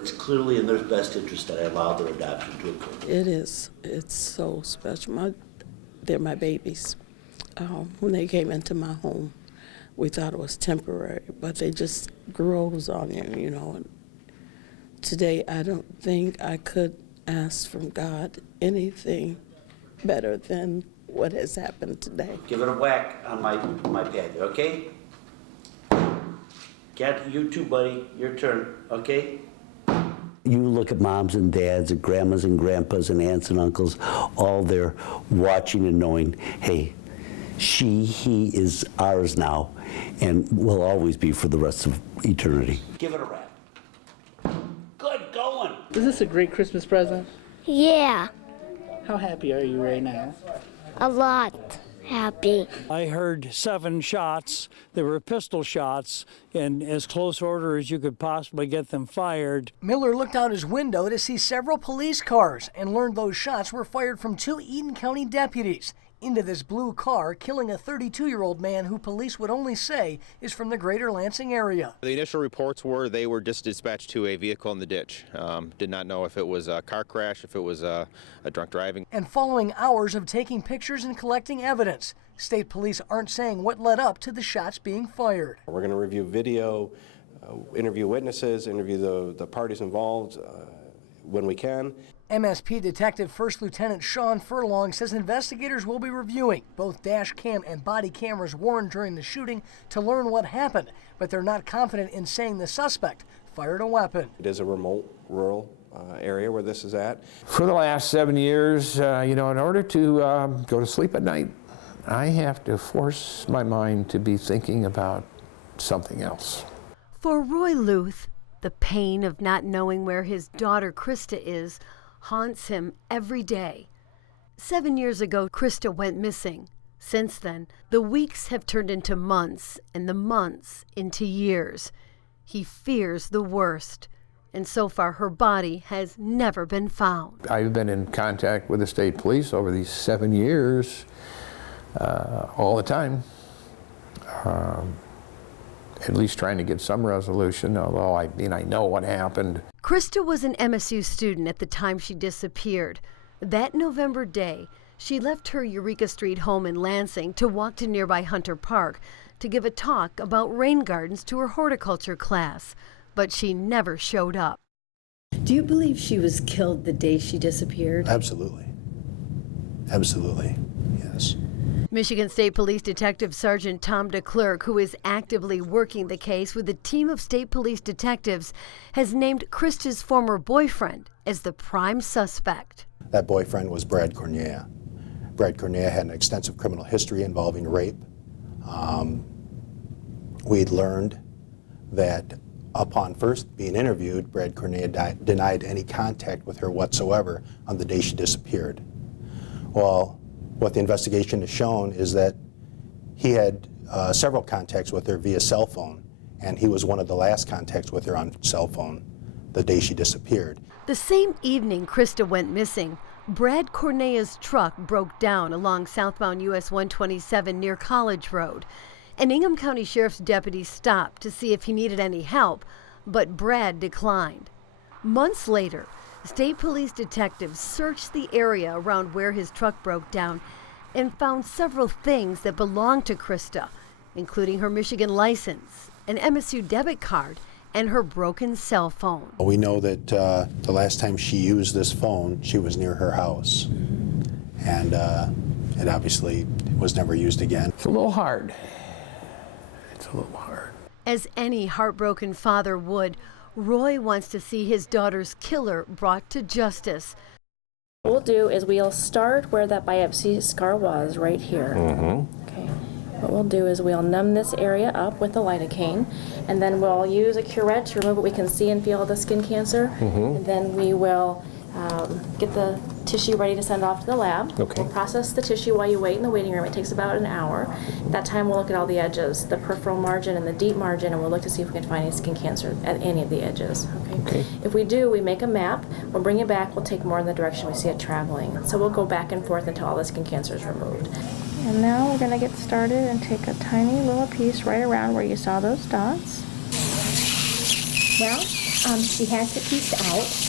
It's clearly in their best interest that I allow their adoption to occur. It is. It's so special. They're my babies. When they came into my home, we thought it was temporary, but they just grows on you, you know. And today, I don't think I could ask from God anything better than what has happened today. Give it a whack on my pad, okay? Cat, you too, buddy. Your turn, okay? You look at moms and dads and grandmas and grandpas and aunts and uncles, all there watching and knowing, hey, he is ours now and will always be for the rest of eternity. Give it a wrap. Good going. Is this a great Christmas present? Yeah, How happy are you right now? a lot happy. I heard 7 shots. They were pistol shots in as close order as you could possibly get them fired. Miller looked out his window to see several police cars and learned those shots were fired from 2 Eden County deputies into this blue car, killing a 32-year-old man who police would only say is from the greater Lansing area. The initial reports were they were just dispatched to a vehicle in the ditch. Did not know if it was a car crash, if it was a drunk driving. And following hours of taking pictures and collecting evidence, state police aren't saying what led up to the shots being fired. We're going to review video, interview witnesses, interview the parties involved when we can. MSP Detective First Lieutenant Sean Furlong says investigators will be reviewing both dash cam and body cameras worn during the shooting to learn what happened, but they're not confident in saying the suspect fired a weapon. It is a remote, rural area where this is at. For the last 7 years, in order to go to sleep at night, I have to force my mind to be thinking about something else. For Roy Luth, the pain of not knowing where his daughter Krista is haunts him every day. 7 years ago, Krista went missing. Since then, the weeks have turned into months and the months into years. He fears the worst, and so far her body has never been found. I've been in contact with the state police over these 7 years, all the time, at least trying to get some resolution, although I know what happened. Krista was an MSU student at the time she disappeared. That November day, she left her Eureka Street home in Lansing to walk to nearby Hunter Park to give a talk about rain gardens to her horticulture class, but she never showed up. Do you believe she was killed the day she disappeared? Absolutely. Absolutely, yes. Michigan State Police Detective Sergeant Tom DeClerc, who is actively working the case with a team of state police detectives, has named Krista's former boyfriend as the prime suspect. That boyfriend was Brad Cornea. Brad Cornea had an extensive criminal history involving rape. We'd learned that upon first being interviewed, Brad Cornea denied any contact with her whatsoever on the day she disappeared. Well, what the investigation has shown is that he had several contacts with her via cell phone, and he was one of the last contacts with her on cell phone the day she disappeared. The same evening Krista went missing, Brad Cornea's truck broke down along southbound US 127 near College Road. An Ingham County Sheriff's deputy stopped to see if he needed any help, but Brad declined. Months later, state police detectives searched the area around where his truck broke down and found several things that belonged to Krista, including her Michigan license, an MSU debit card, and her broken cell phone. We know that the last time she used this phone, she was near her house. And it obviously was never used again. It's a little hard. It's a little hard. As any heartbroken father would, Roy wants to see his daughter's killer brought to justice. What we'll do is we'll start where that biopsy scar was, right here. Okay. What we'll do is we'll numb this area up with the lidocaine, and then we'll use a curette to remove what we can see and feel of the skin cancer. And then we will get the tissue ready to send off to the lab. Okay. We'll process the tissue while you wait in the waiting room. It takes about an hour. At that time, we'll look at all the edges, the peripheral margin and the deep margin, and we'll look to see if we can find any skin cancer at any of the edges. Okay. If we do, we make a map. We'll bring it back. We'll take more in the direction we see it traveling. So we'll go back and forth until all the skin cancer is removed. And now we're going to get started and take a tiny little piece right around where you saw those dots. Well, She has it pieced out.